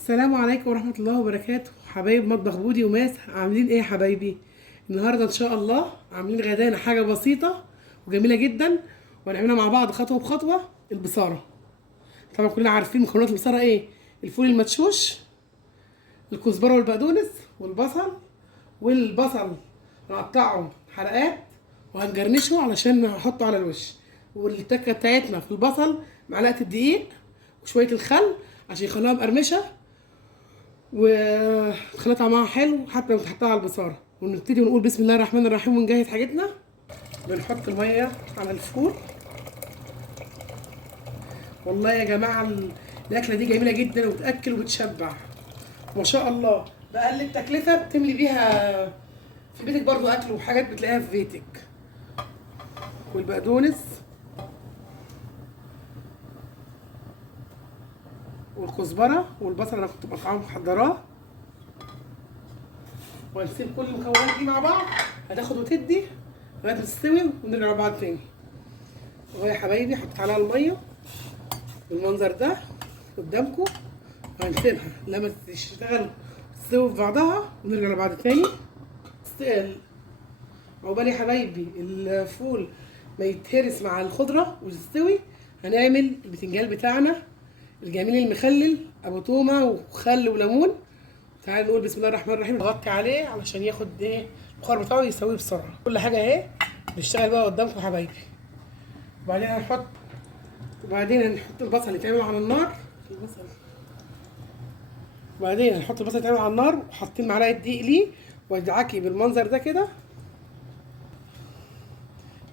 السلام عليكم ورحمة الله وبركاته. حبايب مطبخ بودي وماس، عاملين ايه يا حبايبي؟ النهارده ان شاء الله عاملين غدانا حاجة بسيطة وجميلة جدا، وهنعملها مع بعض خطوة بخطوة. البصارة. طبعا كلنا عارفين مكونات البصارة ايه: الفول المدشوش، الكزبرة والبقدونس والبصل. والبصل هنقطعه حلقات وهنجرنشه علشان نحطه على الوش. والتكة بتاعتنا في البصل معلقة الدقيق وشوية الخل عشان يخلوها مقرمشة وتخلي طعمها حلو حتى لما تحطها على البصاره. ونبتدي ونقول بسم الله الرحمن الرحيم ونجهز حاجتنا. بنحط الميه على الفول. والله يا جماعه الاكله دي جميله جدا وبتاكل وبتشبع ما شاء الله. بأقل تكلفه بتملي بيها في بيتك برضو اكل وحاجات بتلاقيها في بيتك. والبقدونس والكزبره والبصل انا كنت مقطعاهم محضراه، وهنسيب كل المكونات دي مع بعض هتاخد وتدي لغايه ما تستوي ونرجع لبعض تاني. اهو يا حبايبي حطيت عليها الميه بالمنظر ده قدامكم، وهنسيبها لما تشتغل تستوي في بعضها ونرجع لبعض تاني. عقبال يا حبايبي الفول ما يتهرس مع الخضره وتستوي، هنعمل البتنجان بتاعنا الجميل المخلل ابو تومه وخل وليمون. تعالوا نقول بسم الله الرحمن الرحيم. نغطي عليه علشان ياخد ايه البخار بتاعه يسويه بسرعه. كل حاجه اهي بنشتغل بقى قدامكم يا حبايبي. وبعدين هنحط البصل يتعمل على النار. وبعدين هنحط البصل يتعمل على النار وحاطين معلقه دقيق ليه وادعكي بالمنظر ده كده.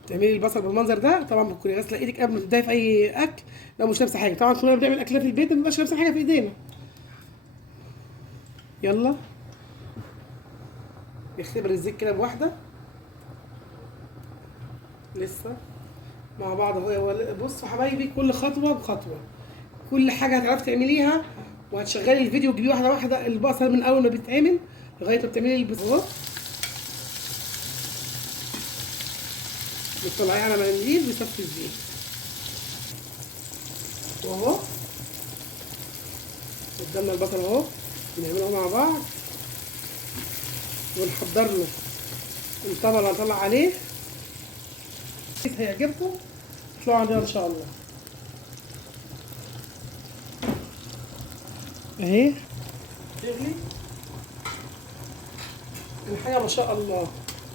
تعملي البصل بالمنظر ده. طبعا بتكوني غاسله ايدك قبل ما تبداي في اي اكل لو مش لابسه حاجه. طبعا كلنا بنعمل اكلات في البيت ما بنبقاش لابسه حاجه في ايدينا. يلا نختبر الزيت كده بواحده لسه مع بعض اهو. بصوا حبايبي كل خطوه بخطوه، كل حاجه هتعرفي تعمليها وهتشغلي الفيديو وتجيبيه واحده واحده. البصل من اول ما بيتعمل لغايه ما بتعملي البصل بتطلعيه على منديل بيصفي الزيت. واهو قدامنا البصل اهو بنعمله مع بعض ونحضر له الطبق اللي هنطلع عليه. هيعجبكم اطلعوا عندنا ان شاء الله. اهي تغلي الحاجه ما شاء الله.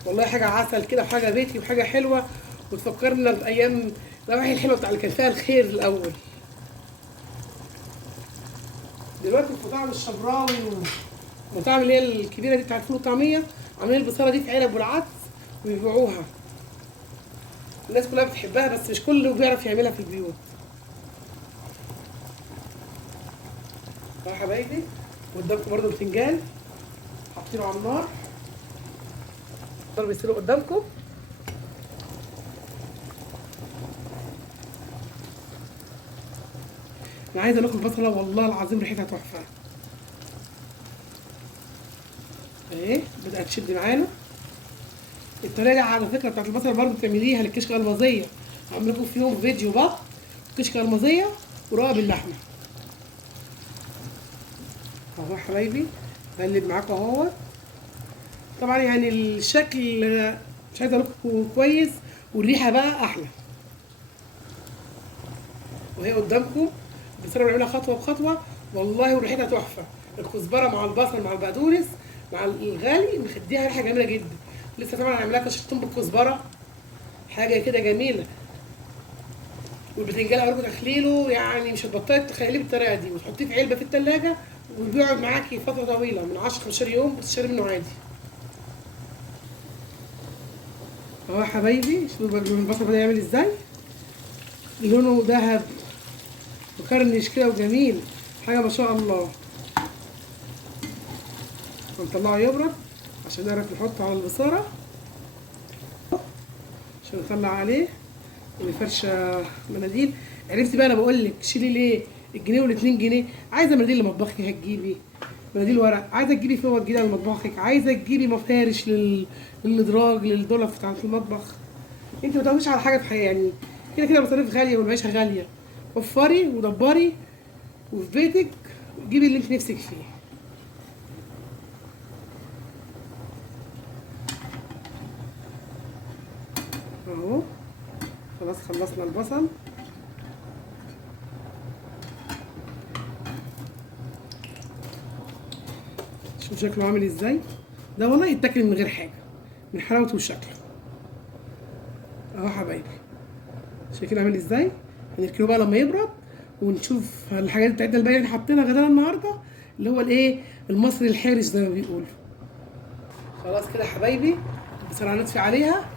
والله حاجه عسل كده وحاجه بيتي وحاجه حلوه وتفكرنا بايام الروايح الحلوه بتاع اللي كان فيها الخير الاول. دلوقتي المطاعم الشبراوي والمطاعم اللي هي الكبيره دي بتاعت الفول والطعميه عاملين البصاره دي في علب والعدس ويبيعوها. الناس كلها بتحبها بس مش كله بيعرف يعملها في البيوت. يا حبايبي قدامكم برضو البتنجان حاطينه على النار بيصيروا قدامكم. انا عايزه اكل البصله والله العظيم ريحتها تحفه. اهي بدات تشد معانا. الطريقه دي على فكره بتاعت البصل برضو بتعمليها للكشك المازيه. هعمل لكم في يوم فيديو بقى كشك المازيه ورقه باللحمه. اهو يا حبايبي بقلب معاكم اهو. طبعا يعني الشكل مش عايزه اقول لكم كويس والريحه بقى احلى. وهي قدامكم بصراحه بنعملها خطوه بخطوه والله وريحتها تحفه. الكزبره مع البصل مع البقدونس مع الغالي مخديها ريحه جميله جدا. لسه طبعا هنعملها كشطون بالكزبره حاجه كده جميله. والبتنجان هقول لكم تخليله يعني مش هتبطلي تخليه بالطريقه دي وتحطيه في علبه في الثلاجه وبيقعد معاكي فتره طويله من 10 15 يوم بتشتري منه عادي. اهو يا حبايبي شوفوا البصل بدا يعمل ازاي. لونه ذهب وكرنش كده وجميل حاجه ما شاء الله. هنطلعه يبرد عشان نعرف نحطه على البصاره عشان نطلع عليه ونفرشه مناديل. عرفتي بقى انا بقول لك شيلي ليه الجنيه والاتنين جنيه. عايزه مناديل لمطبخك هتجيبي مناديل ورق، عايزه تجيبي فوط جديده لمطبخك، عايزه تجيبي مفارش للادراج للدولاب بتاعت المطبخ. انت ما تقوليش على حاجه في حياتي يعني كده كده مصاريف غاليه والمعيشه غاليه. وفري ودبري وفي بيتك جيبي اللي انت نفسك فيه. اهو خلاص خلصنا البصل. شوف شكله عامل ازاي، ده والله يتاكل من غير حاجه من حلاوته وشكله. اهو حبايبي شكله عامل ازاي. هنركنه بقى لما يبرد ونشوف الحاجات بتاعتنا الباقيه اللي حاطينها غدانا النهارده، اللي هو الايه المصري الحارج زي ما بيقولوا. خلاص كده يا حبايبي البصله هنطفي عليها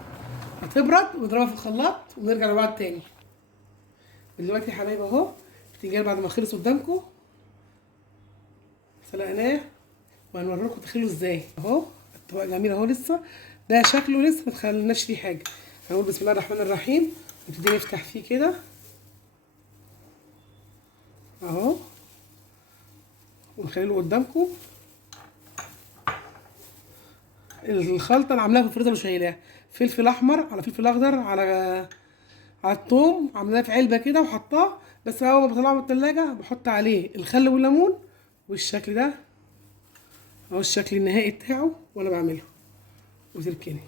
هتبرد ونضربها في الخلاط ونرجع لبعض تاني. دلوقتي يا حبايبي اهو البتنجان بعد ما خلص قدامكم سلقناه وهنوريكم تخيلوا ازاي. اهو الطبق جميل اهو، لسه ده شكله لسه ما دخلناش فيه حاجه. هنقول بسم الله الرحمن الرحيم ونبتدي نفتح فيه كده اهو ونخليه قدامكم. الخلطه انا عاملاها في الفريزر وشايلاها، فلفل احمر على فلفل اخضر على الثوم، عاملاها في علبه كده وحطاه، بس اول ما بطلعه من التلاجة بحط عليه الخل والليمون والشكل ده اهو الشكل النهائي بتاعه وانا بعمله. وتركني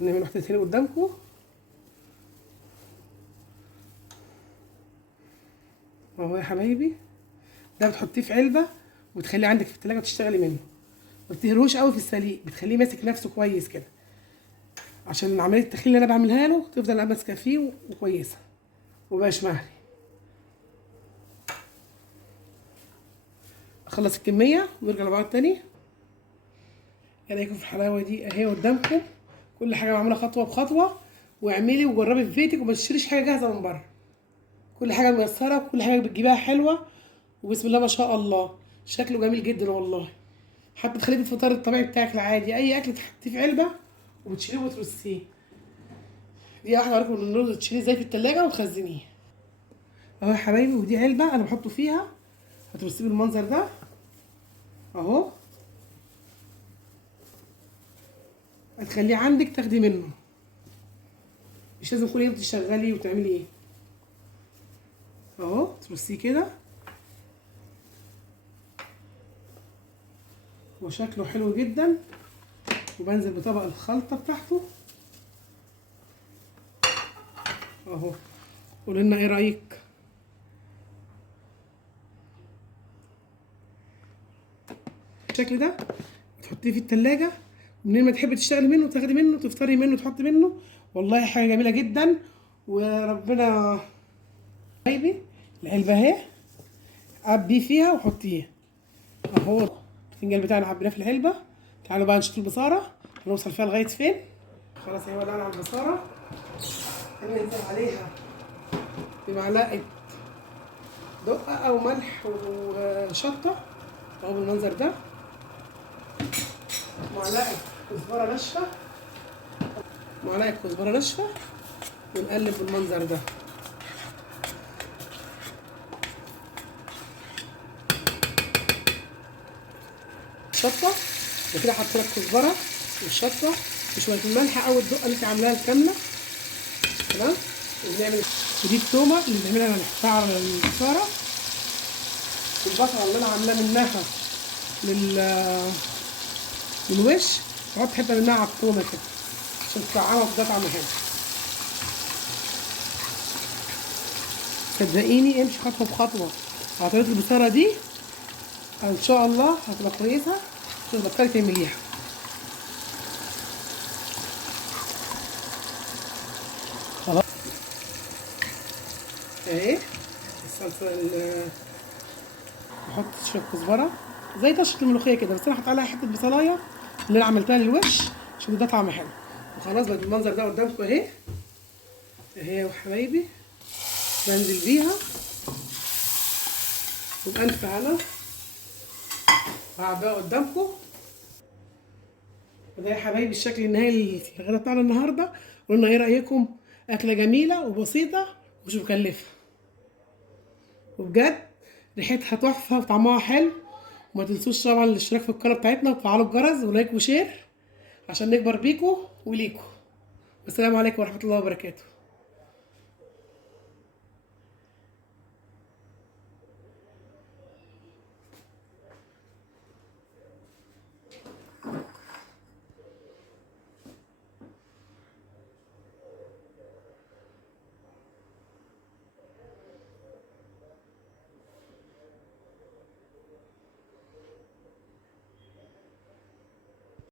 نعمل واحده تاني قدامكم اهو يا حبايبي. ده بتحطيه في علبه وتخليه عندك في التلاجة وتشتغلي منه، ما بتهروش قوي في السليق، بتخليه ماسك نفسه كويس كده عشان عمليه التخليل اللي انا بعملها له تفضل ماسكه فيه وكويسه ومبقاش مهري. اخلص الكميه ونرجع لبعض تاني. ايه رايكم في الحلاوه دي اهي قدامكم، كل حاجه بعملها خطوه بخطوه، واعملي وجربي في بيتك وما تشتريش حاجه جاهزه من بره. كل حاجه ميسره وكل حاجه بتجيبها حلوه وبسم الله ما شاء الله شكله جميل جدا والله. حتى تخليه في الفطار الطبيعي بتاعك العادي، اي اكل تحطيه في علبه وبتشيليه وترصيه. دي واحده اوريكم الرز تشيليه ازاي في التلاجة وتخزنيه اهو يا حبايبي. ودي علبه انا بحطه فيها هترصيه بالمنظر ده اهو، هتخليه عندك تاخدي منه، مش لازم كل يوم تشغلي وتعملي ايه اهو. ترصيه كده وشكله حلو جدا. وبنزل بطبق الخلطه بتاعته اهو. قولوا لنا ايه رايك. الشكل ده تحطيه في التلاجة منين ما تحبي تشتغلي منه تاخدي منه تفطري منه تحطي منه، والله حاجه جميله جدا وربنا. حبايبي العلبه اهي عبيه فيها وحطيه اهو. الفنجان بتاعنا عبيناه في العلبه. تعالوا بقى نشوف البصاره هنوصل فيها لغايه فين. خلاص اهي ولعنا على البصاره، هننزل عليها بمعلقه دقه او ملح وشطه اهو بالمنظر ده، معلقه كزبره ناشفه، معلقه كزبره ناشفه، ونقلب بالمنظر ده. شطه وكده حطينا الكزبره والشطه وشويه الملح او الدقه اللي انت عاملاها الكامله تمام. وبنعمل ودي التومه اللي بنعملها نحطها على البصاره، والبصله اللي انا عاملاه منها للوش بحط حته منها على التومه كده عشان تطعمها وتدي طعم حلو. صدقيني امشي خطوه بخطوه على طريقه البصاره دي ان شاء الله هتبقى كويسه تقدري تعمليها. خلاص اهي الصلصه نحط شويه كزبره زي طشه الملوخيه كده، بس انا هحط عليها حته بصلايه اللي انا عملتها للوش عشان ده طعم حلو. وخلاص بقى المنظر ده قدامكم اهي اهي يا حبايبي. بنزل بيها وبألف هنا وهعبيها قدامكم. وده يا حبايبي الشكل النهائي للغدا بتاعنا النهارده. قولنا ايه رايكم، اكله جميله وبسيطه ومش مكلفه وبجد ريحتها تحفه وطعمها حلو. وما تنسوش طبعا الاشتراك في القناه بتاعتنا وتفعلوا الجرس ولايك وشير عشان نكبر بيكم وليكم. والسلام عليكم ورحمه الله وبركاته.